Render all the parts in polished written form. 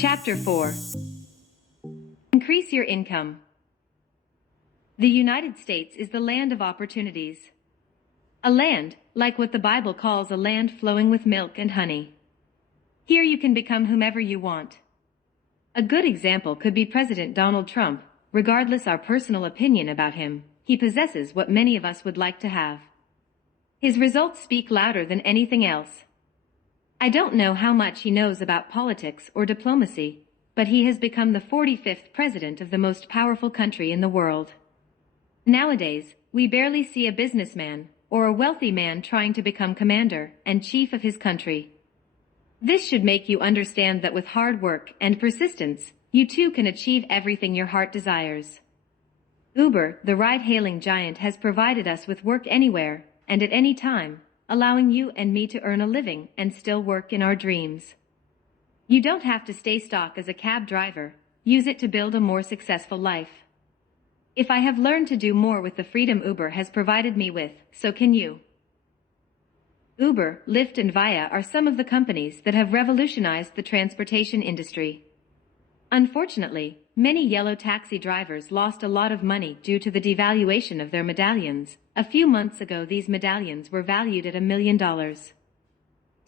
Chapter 4. Increase your income. The United States is the land of opportunities. A land, like what the Bible calls a land flowing with milk and honey. Here you can become whomever you want. A good example could be President Donald Trump. Regardless our personal opinion about him, he possesses what many of us would like to have. His results speak louder than anything else. I don't know how much he knows about politics or diplomacy, but he has become the 45th president of the most powerful country in the world. Nowadays, we barely see a businessman or a wealthy man trying to become commander and chief of his country. This should make you understand that with hard work and persistence, you too can achieve everything your heart desires. Uber, the ride-hailing giant, has provided us with work anywhere and at any time, allowing you and me to earn a living and still work in our dreams. You don't have to stay stuck as a cab driver. Use it to build a more successful life. If I have learned to do more with the freedom Uber has provided me with, so can you. Uber, Lyft and Via are some of the companies that have revolutionized the transportation industry. Unfortunately, many yellow taxi drivers lost a lot of money due to the devaluation of their medallions. A few months ago these medallions were valued at $1 million.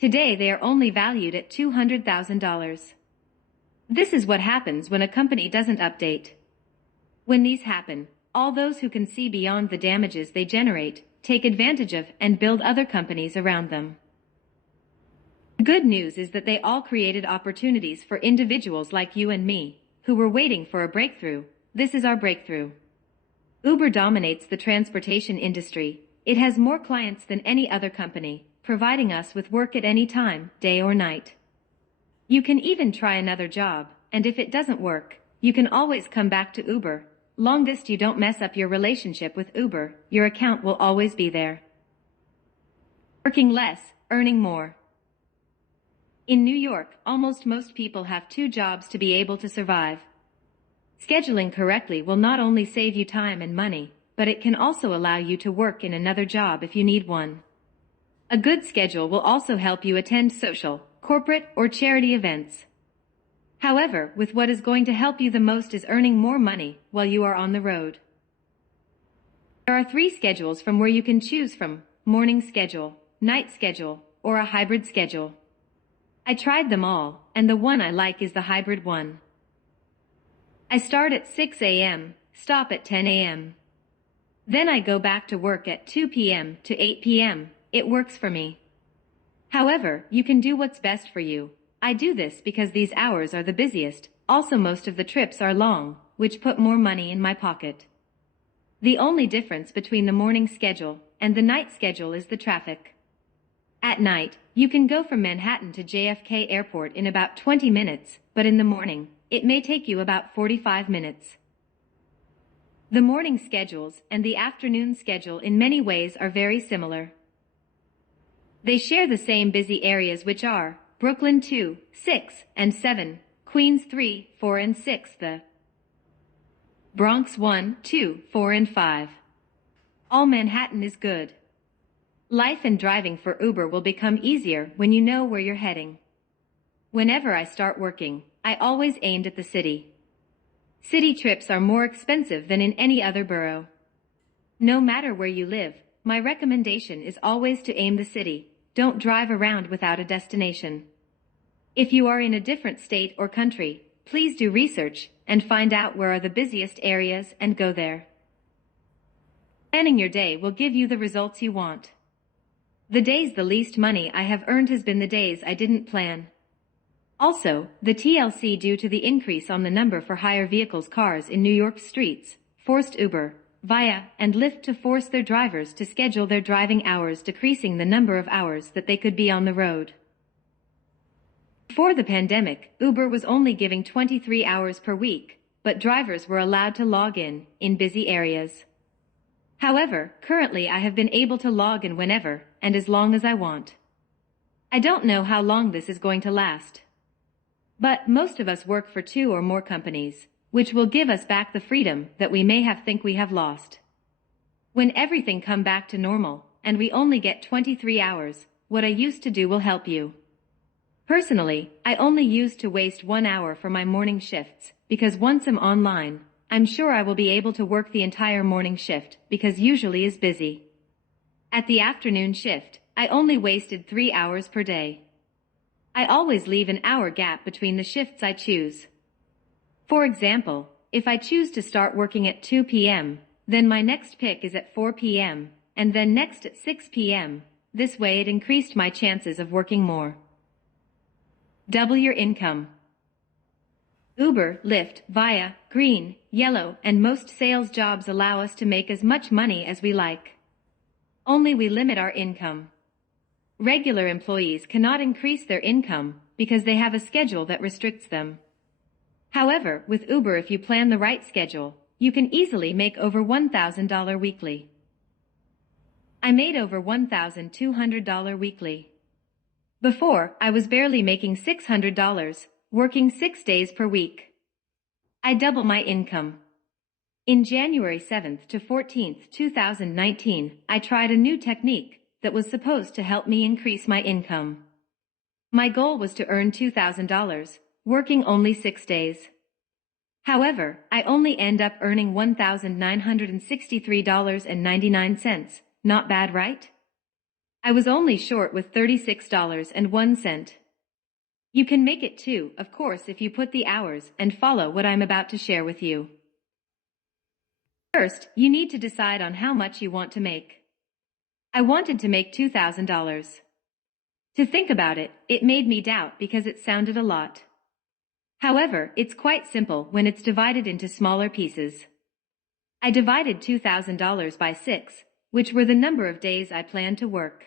Today they are only valued at $200,000. This is what happens when a company doesn't update. When these happen, all those who can see beyond the damages they generate, take advantage of and build other companies around them. The good news is that they all created opportunities for individuals like you and me, who were waiting for a breakthrough. This is our breakthrough. Uber dominates the transportation industry. It has more clients than any other company, providing us with work at any time, day or night. You can even try another job, and if it doesn't work, you can always come back to Uber. Longest you don't mess up your relationship with Uber, your account will always be there. Working less, earning more. In New York, almost most people have 2 jobs to be able to survive. Scheduling correctly will not only save you time and money, but it can also allow you to work in another job if you need one. A good schedule will also help you attend social, corporate, or charity events. However, with what is going to help you the most is earning more money while you are on the road. There are 3 schedules from where you can choose from: morning schedule, night schedule, or a hybrid schedule. I tried them all, and the one I like is the hybrid one. I start at 6 a.m., stop at 10 a.m. Then I go back to work at 2 p.m. to 8 p.m. It works for me. However, you can do what's best for you. I do this because these hours are the busiest. Also, most of the trips are long, which put more money in my pocket. The only difference between the morning schedule and the night schedule is the traffic. At night, you can go from Manhattan to JFK Airport in about 20 minutes, but in the morning, it may take you about 45 minutes. The morning schedules and the afternoon schedule in many ways are very similar. They share the same busy areas, which are Brooklyn 2, 6, and 7, Queens 3, 4, and 6, the Bronx 1, 2, 4, and 5. All Manhattan is good. Life and driving for Uber will become easier when you know where you're heading. Whenever I start working, I always aimed at the city. City trips are more expensive than in any other borough. No matter where you live, my recommendation is always to aim the city. Don't drive around without a destination. If you are in a different state or country, please do research and find out where are the busiest areas and go there. Planning your day will give you the results you want. The days the least money I have earned has been the days I didn't plan. Also, the TLC, due to the increase on the number for hire vehicles cars in New York streets, forced Uber, Via, and Lyft to force their drivers to schedule their driving hours, decreasing the number of hours that they could be on the road. Before the pandemic, Uber was only giving 23 hours per week, but drivers were allowed to log in busy areas. However, currently I have been able to log in whenever and as long as I want. I don't know how long this is going to last. But most of us work for 2 or more companies, which will give us back the freedom that we may have think we have lost. When everything come back to normal, and we only get 23 hours, what I used to do will help you. Personally, I only use to waste 1 hour for my morning shifts, because once I'm online, I'm sure I will be able to work the entire morning shift, because usually is busy. At the afternoon shift, I only wasted 3 hours per day. I always leave an hour gap between the shifts I choose. For example, if I choose to start working at 2 p.m., then my next pick is at 4 p.m., and then next at 6 p.m. This way it increased my chances of working more. Double your income. Uber, Lyft, Via, Green, Yellow, and most sales jobs allow us to make as much money as we like. Only we limit our income. Regular employees cannot increase their income because they have a schedule that restricts them. However, with Uber, if you plan the right schedule, you can easily make over $1,000 weekly. I made over $1,200 weekly. Before, I was barely making $600, working 6 days per week. I double my income. In January 7th to 14th, 2019, I tried a new technique that was supposed to help me increase my income. My goal was to earn $2,000, working only 6 days. However, I only end up earning $1,963.99. Not bad, right? I was only short with $36.01. You can make it too, of course, if you put the hours and follow what I'm about to share with you. First, you need to decide on how much you want to make. I wanted to make $2,000. To think about it, it made me doubt because it sounded a lot. However, it's quite simple when it's divided into smaller pieces. I divided $2,000 by 6, which were the number of days I planned to work.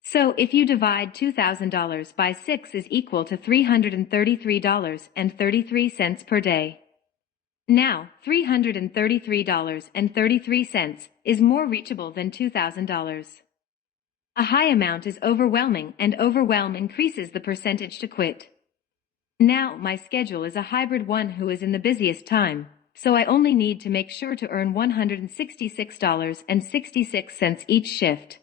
So if you divide $2,000 by 6 is equal to $333.33 per day. Now, $333.33 is more reachable than $2,000. A high amount is overwhelming, and overwhelm increases the percentage to quit. Now, my schedule is a hybrid one who is in the busiest time, so I only need to make sure to earn $166.66 each shift.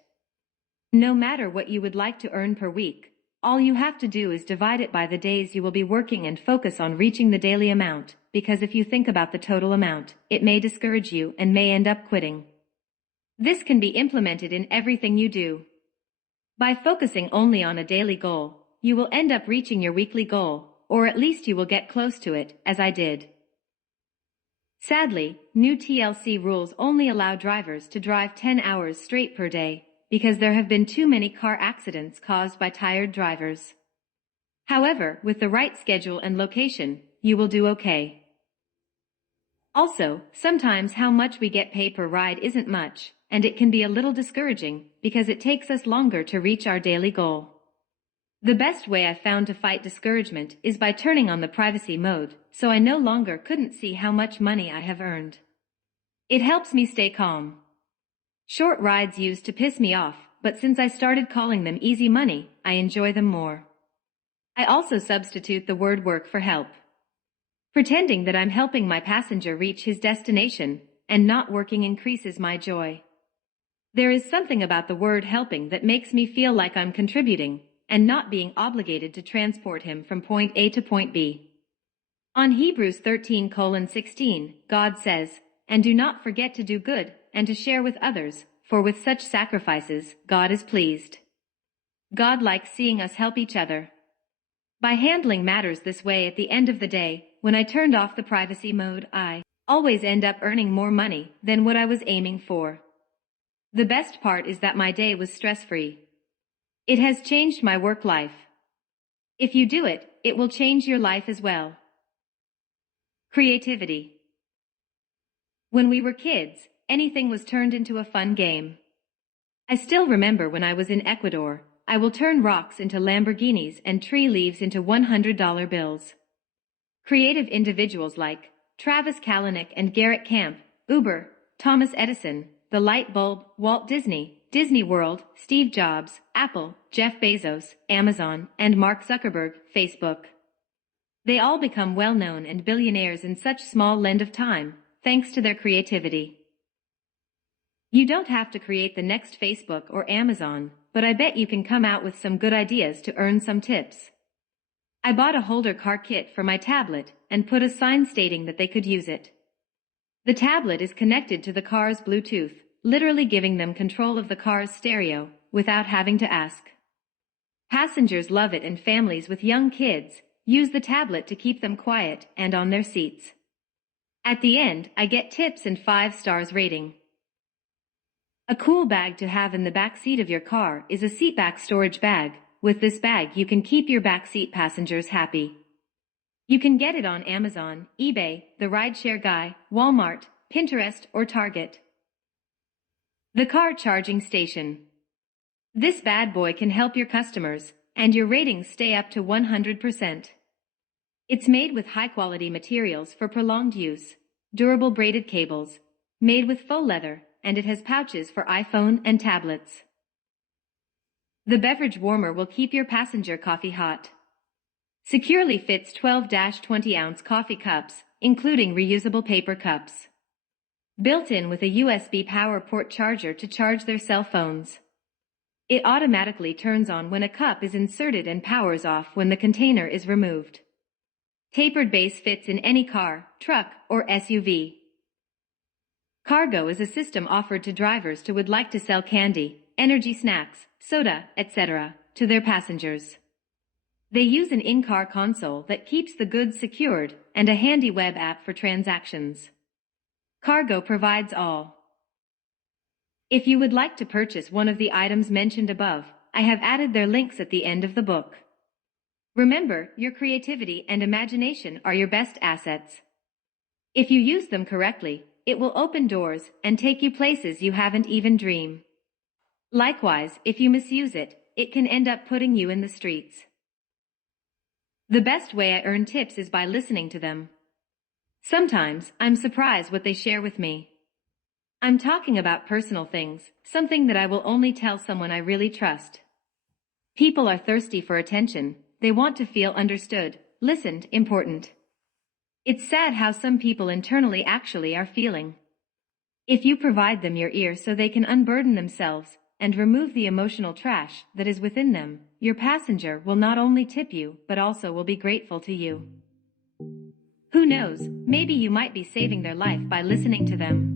No matter what you would like to earn per week, all you have to do is divide it by the days you will be working and focus on reaching the daily amount, because if you think about the total amount, it may discourage you and may end up quitting. This can be implemented in everything you do. By focusing only on a daily goal, you will end up reaching your weekly goal, or at least you will get close to it, as I did. Sadly, new TLC rules only allow drivers to drive 10 hours straight per day, because there have been too many car accidents caused by tired drivers. However, with the right schedule and location, you will do okay. Also, sometimes how much we get paid per ride isn't much, and it can be a little discouraging because it takes us longer to reach our daily goal. The best way I found to fight discouragement is by turning on the privacy mode, so I no longer couldn't see how much money I have earned. It helps me stay calm. Short rides used to piss me off, but since I started calling them easy money, I enjoy them more. I also substitute the word work for help. Pretending that I'm helping my passenger reach his destination, and not working increases my joy. There is something about the word helping that makes me feel like I'm contributing, and not being obligated to transport him from point A to point B. On Hebrews 13:16, God says, "And do not forget to do good, and to share with others, for with such sacrifices, God is pleased." God likes seeing us help each other. By handling matters this way at the end of the day, when I turned off the privacy mode, I always end up earning more money than what I was aiming for. The best part is that my day was stress-free. It has changed my work life. If you do it, it will change your life as well. Creativity. When we were kids, anything was turned into a fun game. I still remember when I was in Ecuador, I will turn rocks into Lamborghinis and tree leaves into $100 bills. Creative individuals like Travis Kalanick and Garrett Camp, Uber, Thomas Edison, the light bulb, Walt Disney, Disney World, Steve Jobs, Apple, Jeff Bezos, Amazon, and Mark Zuckerberg, Facebook. They all become well-known and billionaires in such small length of time, thanks to their creativity. You don't have to create the next Facebook or Amazon, but I bet you can come out with some good ideas to earn some tips. I bought a holder car kit for my tablet and put a sign stating that they could use it. The tablet is connected to the car's Bluetooth, literally giving them control of the car's stereo without having to ask. Passengers love it, and families with young kids use the tablet to keep them quiet and on their seats. At the end, I get tips and 5 stars rating. A cool bag to have in the back seat of your car is a seatback storage bag. With this bag, you can keep your backseat passengers happy. You can get it on Amazon, eBay, the rideshare guy, Walmart, Pinterest, or Target. The car charging station. This bad boy can help your customers and your ratings stay up to 100%. It's made with high-quality materials for prolonged use, durable braided cables, made with faux leather, and it has pouches for iPhone and tablets. The beverage warmer will keep your passenger coffee hot. Securely fits 12-20-ounce coffee cups, including reusable paper cups. Built in with a USB power port charger to charge their cell phones. It automatically turns on when a cup is inserted and powers off when the container is removed. Tapered base fits in any car, truck, or SUV. Cargo is a system offered to drivers who would like to sell candy, energy snacks, soda, etc. to their passengers. They use an in-car console that keeps the goods secured and a handy web app for transactions. Cargo provides all. If you would like to purchase one of the items mentioned above, I have added their links at the end of the book. Remember, your creativity and imagination are your best assets. If you use them correctly, it will open doors and take you places you haven't even dreamed. Likewise, if you misuse it, it can end up putting you in the streets. The best way I earn tips is by listening to them. Sometimes, I'm surprised what they share with me. I'm talking about personal things, something that I will only tell someone I really trust. People are thirsty for attention. They want to feel understood, listened, important. It's sad how some people internally actually are feeling. If you provide them your ear so they can unburden themselves and remove the emotional trash that is within them, your passenger will not only tip you but also will be grateful to you. Who knows, maybe you might be saving their life by listening to them.